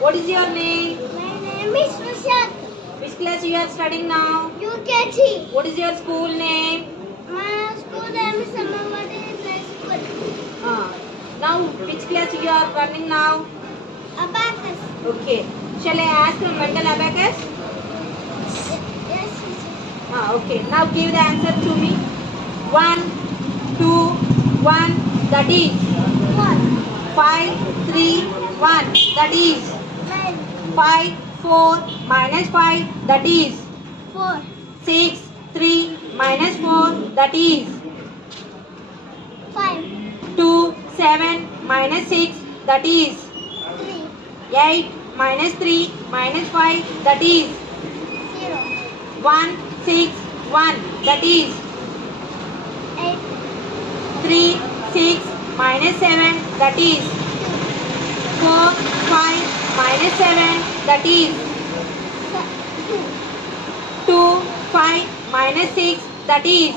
What is your name? My name is Vishak. Which class you are studying now? UKG. What is your school name? My school name is Samavati High School. Now, which class you are running now? Abacus. Okay. Shall I ask a mental abacus? Yes, teacher. Okay. Now give the answer to me. 1, 2, 1. That is 4. 5, 3, 1. That is 9. 5, 4 minus 5. That is 4. 6, 3 minus 4. That is 5. 2, 7 minus 6. That is 3. 8 minus 3 minus 5. That is 0. 1, 6, 1. That is 8. 3, 6 minus 7. That is 4, 5 minus 7. That is 2. 2, 5 minus 6. That is